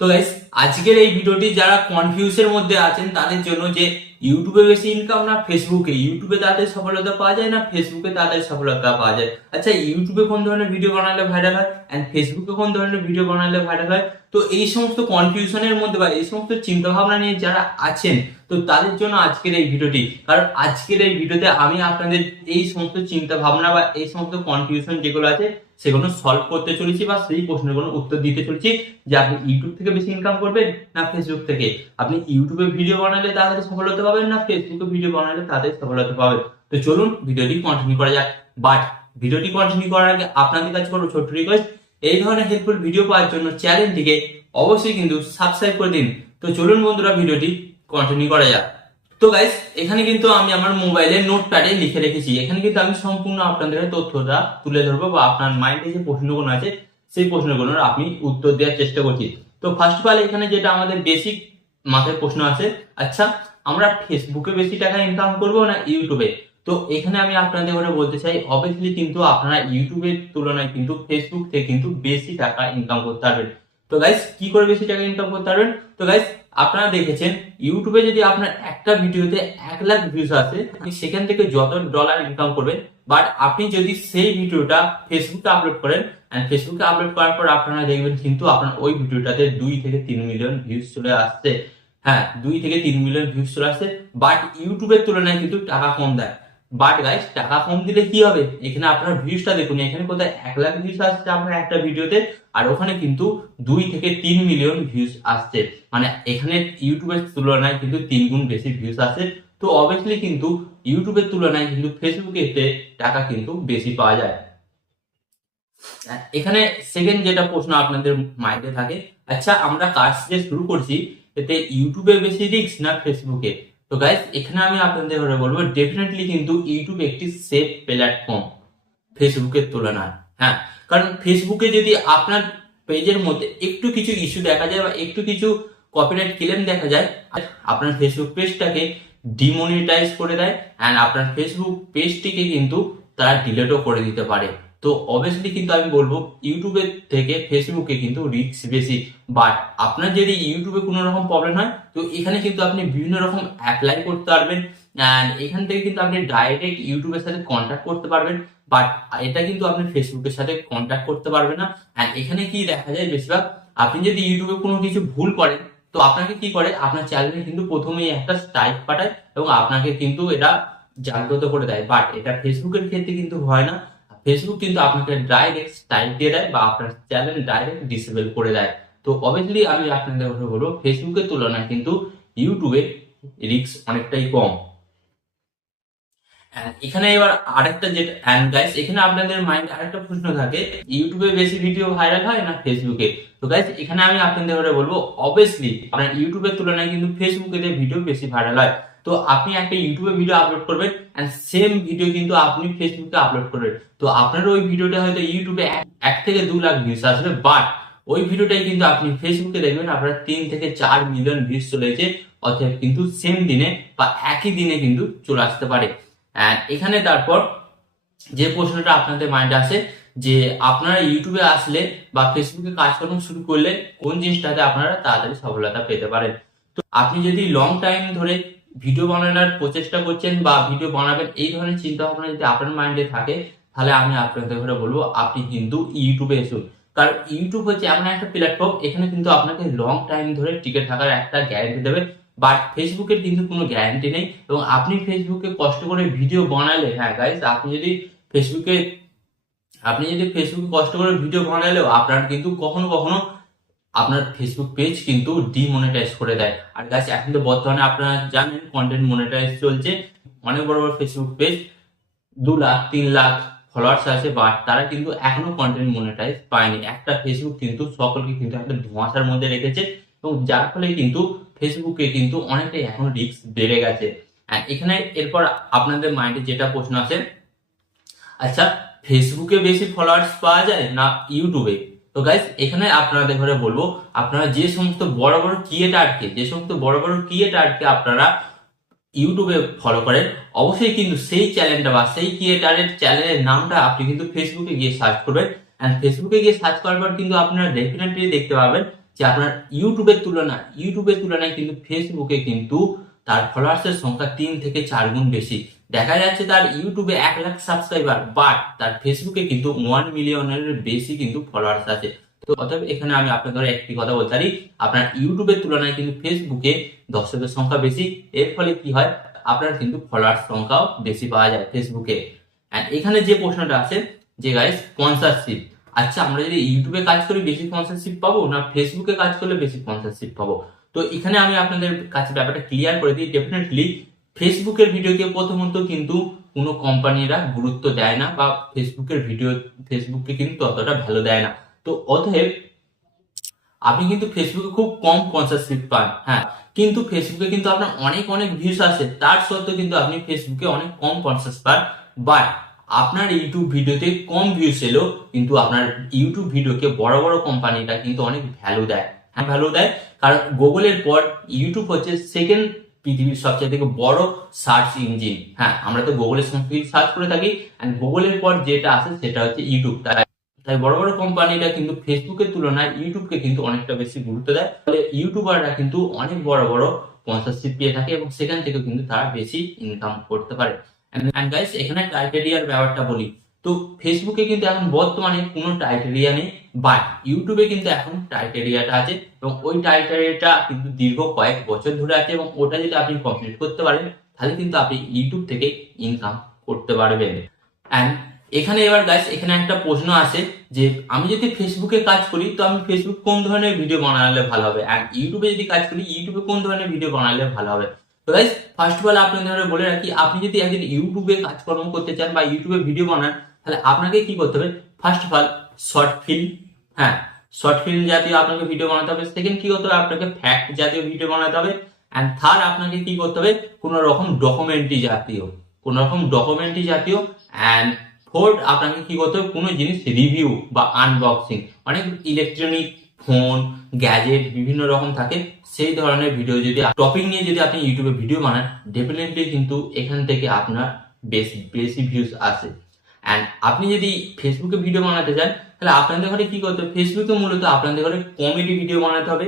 তো গাইস, আজকের এই ভিডিওটি যারা কনফিউজের মধ্যে আছেন তাদের জন্য, যে ইউটিউবে বেশি ইনকাম না ফেসবুকে, ইউটিউবে তাদের সফলতা পাওয়া যায় না ফেসবুকে তাদের সফলতা পাওয়া যায়। আচ্ছা, ইউটিউবে কোন ধরনের ভিডিও বানালে ভাইরাল হয় এন্ড ফেসবুকে কোন ধরনের ভিডিও বানালে ভাইরাল হয়, তো এই সমস্ত কনফিউশনের মধ্যে বা এই সমস্ত চিন্তা ভাবনা নিয়ে যারা আছেন, তো তাদের জন্য আজকের এই ভিডিওটি। কারণ আজকের এই ভিডিওতে আমি আপনাদের এই সমস্ত চিন্তা ভাবনা বা এই সমস্ত কনফিউশন যেগুলো আছে সেগুলো সলভ করতে চলেছি বা সেই প্রশ্নগুলো উত্তর দিতে চলেছি, যে আপনি ইউটিউব থেকে বেশি ইনকাম করবেন না ফেসবুক থেকে, আপনি ইউটিউবে ভিডিও বানালে তাদের সফলতা পাবেন না ফেসবুকে ভিডিও বানালে তাদের সফলতা পাবেন। তো চলুন ভিডিওটি কন্টিনিউ করা যাক। বাট ভিডিওটি কন্টিনিউ করার আগে আপনাদের কাছে করবো ছোট্ট রিকোয়েস্ট, এই ধরনের হেল্পফুল ভিডিও পাওয়ার জন্য চ্যানেলটিকে অবশ্যই কিন্তু সাবস্ক্রাইব করে দিন। তো চলুন বন্ধুরা ভিডিওটি কন্টিনিউ করা যাক। তো গাইস, এখানে কিন্তু আমি আমার মোবাইলের নোটপ্যাডে লিখে রেখেছি, এখানে কিন্তু আমি সম্পূর্ণ আপনাদের তথ্যটা তুলে ধরবো বা আপনার মাইন্ডে যে প্রশ্নগুলো আছে সেই প্রশ্নগুলোর আপনি উত্তর দেওয়ার চেষ্টা করছি। তো ফার্স্ট অফ অল এখানে যেটা আমাদের বেসিক মাথায় প্রশ্ন আছে, আচ্ছা আমরা ফেসবুকে বেশি টাকা ইনকাম করবো না ইউটিউবে? তো এখানে আমি আপনাদের করে বলতে চাই, অবভিয়াসলি কিন্তু আপনারা ইউটিউবের তুলনায় কিন্তু ফেসবুক থেকে কিন্তু বেশি টাকা ইনকাম করতে পারবেন। তো গাইস, কি করে বেশি টাকা ইনকাম করতে পারবেন? তো গাইস, আপনারা দেখেছেন ইউটিউবে যদি আপনার একটা ভিডিওতে 1 লাখ ভিউজ আসে, আপনি সেখান থেকে যত ডলার ইনকাম করবেন। বাট আপনি যদি সেই ভিডিওটা ফেসবুকে আপলোড করেন, ফেসবুকে আপলোড করার পর আপনারা দেখবেন কিন্তু আপনার ওই ভিডিওটাতে 2 থেকে 3 মিলিয়ন ভিউজ চলে আসছে। হ্যাঁ, 2 থেকে 3 মিলিয়ন ভিউজ চলে আসছে, বাট ইউটিউবের তুলনায় কিন্তু টাকা কম দেয়। বাট গাইস, টাকা কম দিলে কি হবে? এখানে আপনার ভিউজটা দেখুন, এখানে কোথায় 1 লাখ ভিউজ আসছে আপনার একটা ভিডিওতে, আর ওখানে কিন্তু 2 থেকে 3 মিলিয়ন ভিউজ আসছে। মানে এখানে ইউটিউবের তুলনায় কিন্তু 3 গুণ বেশি ভিউজ আসে। তো অবভিয়াসলি কিন্তু ইউটিউবের তুলনায় কিন্তু ফেসবুকে টাকা কিন্তু বেশি পাওয়া যায়। এখানে সেকেন্ড যেটা প্রশ্ন আপনাদের মাইন্ডে থাকে, আচ্ছা আমরা কাজ যে শুরু করছি এতে ইউটিউবে বেশি রিস্ক না ফেসবুকে? তো গাইস, এখানে আমি আপনাদের বলবো ডেফিনেটলি কিন্তু ইউটিউব একটি সেফ প্ল্যাটফর্ম ফেসবুকের তুলনায়। হ্যাঁ, কারণ ফেসবুকে যদি আপনার পেজের মধ্যে একটু কিছু ইস্যু দেখা যায় বা একটু কিছু কপিরাইট ক্লেম দেখা যায়, আপনার ফেসবুক পেজটাকে ডিমনিটাইজ করে দেয় এন্ড আপনার ফেসবুক পেজটিকে কিন্তু তারা ডিলিটও করে দিতে পারে। তো অবভিয়াসলি কিন্তু আমি বলবো ইউটিউবের থেকে ফেসবুকে কিন্তু রিস্ক বেশি। বাট আপনার যদি ইউটিউবে কোনো রকম প্রবলেম হয়, তো এখানে কিন্তু আপনি বিভিন্ন রকম অ্যাপ্লাই করতে পারবেন এন্ড এখান থেকে কিন্তু আপনি ডাইরেক্ট ইউটিউবের সাথে কন্ট্যাক্ট করতে পারবেন। বাট এটা কিন্তু আপনি ফেসবুকের সাথে কন্ট্যাক্ট করতে পারবেন না। এন্ড এখানে কি দেখা যায়, বেশিরভাগ আপনি যদি ইউটিউবে কোনো কিছু ভুল করেন, তো আপনাকে কি করে, আপনার চ্যানেলে কিন্তু প্রথমেই একটা স্ট্রাইক পাঠায় এবং আপনাকে কিন্তু এটা জাগ্রত করে দেয়। বাট এটা ফেসবুকের ক্ষেত্রে কিন্তু হয় না। ফেসবুক কিন্তু আপনাকে ডাইরেক্ট স্ট্রাইক দিয়ে দেয় বা আপনার চ্যানেল ডাইরেক্ট ডিসেবল করে দেয়। তো অবভিয়াসলি আমি আপনাদের কথা বলবো ফেসবুকের তুলনায় কিন্তু ইউটিউবে রিস্ক অনেকটাই কম। এখানে এবার আরেকটা যেটা, এন্ড গাইস এখানে আপনাদের মাইন্ডে আরেকটা প্রশ্ন থাকে, ইউটিউবে বেশি ভিডিও ভাইরাল হয় না ফেসবুকে? তো গাইস, এখানে আমি আপনাদের বলবো অবভিয়াসলি আপনার ইউটিউবের তুলনায় কিন্তু ফেসবুকে ভিডিও বেশি ভাইরাল হয়। তো আপনি একটা ইউটিউবে ভিডিও আপলোড করবেন এন্ড সেম ভিডিও কিন্তু আপনি ফেসবুকে আপলোড করবেন, তো আপনার ওই ভিডিওটা হয়তো ইউটিউবে 1 থেকে 2 লাখ ভিউজ আসবে, বাট ওই ভিডিওটাই কিন্তু আপনি ফেসবুকে দেখবেন আপনার 3 থেকে 4 মিলিয়ন ভিউজ চলেছে। অতএব কিন্তু সেম দিনে বা একই দিনে কিন্তু চলে আসতে পারে। এখানে তারপর যে প্রশ্নটা আপনাদের মাইন্ডে আসে, যে আপনারা ইউটিউবে আসলে বা ফেসবুকে কাজকর্ম শুরু করলে কোন জিনিসটাতে আপনারা তাড়াতাড়ি সফলতা পেতে পারেন? তো আপনি যদি লং টাইম ধরে ভিডিও বানানোর প্রচেষ্টা করছেন বা ভিডিও বানাবেন, এই ধরনের চিন্তা ভাবনা যদি আপনার মাইন্ডে থাকে, তাহলে আমি আপনাদের ঘরে বলবো আপনি কিন্তু ইউটিউবে এসুন। কারণ ইউটিউব হচ্ছে এমন একটা প্ল্যাটফর্ম, এখানে কিন্তু আপনাকে লং টাইম ধরে টিকে থাকার একটা গ্যারান্টি দেবে। বাট ফেসবুকের কিন্তু কোনো গ্যারান্টি নেই, এবং আপনি ফেসবুকে কষ্ট করে ভিডিও বানালে, হ্যাঁ গাইস, ফেসবুকে আপনি যদি ফেসবুকে কষ্ট করে ভিডিও বানালেও আপনার কিন্তু কখনো কখনো আপনার ফেসবুক পেজ কিন্তু ডিমনিটাইজ করে দেয়। আর গাইস, এখন তো বর্তমানে আপনারা জানেন কন্টেন্ট মনিটাইজ চলছে, অনেক বড় বড় Facebook page 2 lakh 3 lakh followers আছে, বাট তারা কিন্তু এখনো কন্টেন্ট মনিটাইজ পায়নি। একটা ফেসবুক কিন্তু সকলকে কিন্তু একটা ধোঁয়াশার মধ্যে রেখেছে, এবং যার ফলে কিন্তু ফেসবুকে কিন্তু অনেকটাই এখন রিস্ক বেড়ে গেছে। এখানে এরপর আপনাদের মাইন্ডে যেটা প্রশ্ন আছে, আচ্ছা ফেসবুকে বেশি ফলোয়ার্স পাওয়া যায় না ইউটিউবে? তো গাইস, এখানে আপনাদের ঘরে বলবো আপনারা যে সমস্ত বড় বড় ক্রিয়েটারকে আপনারা ইউটিউবে ফলো করেন, অবশ্যই কিন্তু সেই চ্যানেলটা বা সেই ক্রিয়েটারের চ্যানেলের নামটা আপনি কিন্তু ফেসবুকে গিয়ে সার্চ করবেন। এন্ড ফেসবুকে গিয়ে সার্চ করার পর কিন্তু আপনারা ডেফিনেটলি দেখতে পাবেন যে আপনার ইউটিউবের তুলনায় কিন্তু ফেসবুকে কিন্তু তার ফলোয়ার্সের সংখ্যা 3 থেকে 4 গুণ বেশি। দেখা যাচ্ছে তার ইউটিউবে 1 লাখ সাবস্ক্রাইবার, বাট তার ফেসবুকে কিন্তু 1 মিলিয়নের বেশি কিন্তু ফলোয়ার্স আছে। তো অতএব এখানে আমি আপনাদের একটি কথা বলতে পারি, আপনার ইউটিউবের তুলনায় কিন্তু ফেসবুকে দর্শকের সংখ্যা বেশি। এর ফলে কি হয়, আপনার কিন্তু ফলোয়ার সংখ্যাও বেশি পাওয়া যায় ফেসবুকে। এন্ড এখানে যে প্রশ্নটা আছে যে গাইস স্পন্সরশিপ, আচ্ছা আমরা যদি ইউটিউবে কাজ করি বেশি স্পন্সরশিপ পাবো না ফেসবুকে কাজ করলে বেশি স্পন্সরশিপ পাবো? তো এখানে আমি আপনাদের কাছে ব্যাপারটা ক্লিয়ার করে দিই। ডেফিনেটলি ফেসবুকের ভিডিওকে প্রথমত কিন্তু কোনো কোম্পানিরা গুরুত্ব দেয় না, বা ফেসবুককে কিন্তু ততটা ভ্যালু দেয় না। তো অতএব আপনি কিন্তু ফেসবুকে খুব কম স্পন্সরশিপ পান, হ্যাঁ, কিন্তু ফেসবুকে কিন্তু আপনার অনেক অনেক ভিউস আসে, তার সত্ত্বেও কিন্তু আপনি ফেসবুকে অনেক কম স্পন্সরশিপ পান। বাট আপনার ইউটিউব ভিডিওতে কম ভিউস এলেও কিন্তু আপনার ইউটিউব ভিডিওকে বড় বড় কোম্পানিটা কিন্তু অনেক ভ্যালু দেয়। হ্যাঁ, ভ্যালু দেয়, কারণ গুগলের পর ইউটিউব হচ্ছে সেকেন্ড পৃথিবীর সবচেয়ে থেকে বড় সার্চ ইঞ্জিন। হ্যাঁ, আমরা তো গুগলের সঙ্গে সার্চ করে থাকি, এন্ড গুগলের পর যেটা আসে সেটা হচ্ছে ইউটিউব। তাই বড় বড় কোম্পানিরা কিন্তু ফেসবুকের তুলনায় ইউটিউবকে কিন্তু অনেকটা বেশি গুরুত্ব দেয়। ফলে ইউটিউবাররা কিন্তু অনেক বড় বড় স্পন্সরশিপ পেয়ে থাকে এবং সেখান থেকে কিন্তু তারা বেশি ইনকাম করতে পারে। এন্ড গাইস এখানে ক্রাইটেরিয়ার ব্যাপারটা বলি, তো ফেসবুকে কিন্তু এখন বর্তমানে কোনো ক্রাইটেরিয়া নেই, বাট ইউটিউবে কিন্তু এখন ক্রাইটেরিয়াটা আছে, এবং ওই ক্রাইটেরিয়াটা কিন্তু দীর্ঘ কয়েক বছর ধরে আছে, এবং ওটা যদি আপনি কমপ্লিট করতে পারেন তাহলে কিন্তু আপনি ইউটিউব থেকে ইনকাম করতে পারবেন। এন্ড এখানে এবার গাইস এখানে একটা প্রশ্ন আছে যে আমি যদি ফেসবুকে কাজ করি তো আমি ফেসবুক কোন ধরনের ভিডিও বানালে ভালো হবে, আর ইউটিউবে যদি কাজ করি ইউটিউবে কোন ধরনের ভিডিও বানালে ভালো হবে? তো গাইস ফার্স্ট অফ অল আপনাদের বলে রাখি, আপনি যদি একদিন ইউটিউবে কাজকর্ম করতে চান বা ইউটিউবে ভিডিও বানান, তাহলে আপনাকে কি করতে হবে? First of all short film, হ্যাঁ, শর্ট ফিল্ম জাতীয় আপনাকে ভিডিও বানাতে হবে। সেকেন্ড কি করতে হবে? আপনাকে ফ্যাক্ট জাতীয় ভিডিও বানাতে হবে। এন্ড থার্ড আপনাকে কি করতে হবে? কোন রকম ডকুমেন্টারি জাতীয়। এন্ড ফোর্থ আপনাকে কি করতে হবে? কোনো জিনিস রিভিউ বা আনবক্সিং, অনেক ইলেকট্রনিক ফোন গ্যাজেট বিভিন্ন রকম থাকে, সেই ধরনের ভিডিও যদি টপিক নিয়ে যদি আপনি ইউটিউবে ভিডিও বানান, ডেফিনেটলি কিন্তু এখান থেকে আপনার বেশি বেশি ভিউজ আসে। এন্ড আপনি যদি ফেসবুকে ভিডিও বানাতে চান তাহলে আপনাদের ঘরে কি করতে হবে? ফেসবুকে মূলত আপনাদের ঘরে কমেডি ভিডিও বানাতে হবে।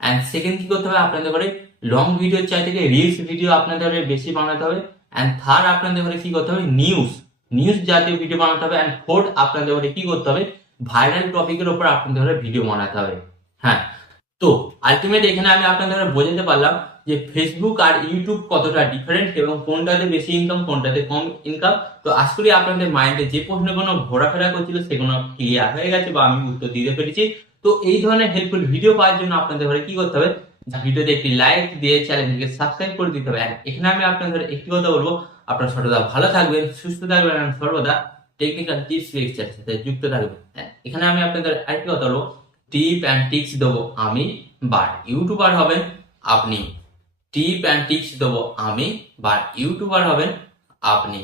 এন্ড সেকেন্ড কি করতে হবে? আপনাদের ঘরে লং ভিডিও চাই থেকে রিলস ভিডিও আপনাদের ঘরে বেশি বানাতে হবে। এন্ড থার্ড আপনাদের ঘরে কি করতে হবে? নিউজ জাতীয় ভিডিও বানাতে হবে। এন্ড ফোর্থ আপনাদের ঘরে কি করতে হবে? ভাইরাল টপিকের উপর আপনাদের ঘরে ভিডিও বানাতে হবে। হ্যাঁ, তো আলটিমেট এখানে আমি আপনাদের বোঝাতে পারলাম যে ফেসবুক আর ইউটিউব কতটা ডিফারেন্ট এবং কোনটাতে বেশি ইনকাম কোনটাতে কম ইনকাম। তো আশা করি আপনাদের মাইন্ডে যে প্রশ্নগুলো ঘোরাফেরা করছিল সেগুলো ক্লিয়ার হয়ে গেছে বা আমি উত্তর দিতে পেরেছি। তো এই ধরনের হেল্পফুল ভিডিও পাওয়ার জন্য আপনাদের ঘরে কি করতে হবে? ভিডিওতে একটি লাইক দিয়ে চ্যানেলটিকে সাবস্ক্রাইব করে দিতে হবে। এখানে আমি আপনাদের একটি কথা বলবো, আপনারা সর্বদা ভালো থাকবেন, সুস্থ থাকবেন, এবং সর্বদা টেকনিক্যাল টিপস লেকচারের সাথে যুক্ত থাকবেন। এখানে আমি আপনাদের আরেকটি কথা বলবো, টিপ অ্যান্ড টিপস দেবো আমি, বাট ইউটিউবার হবেন আপনি। টিপ অ্যান্ড টিপস দেবো আমি, বাট ইউটিউবার হবেন আপনি।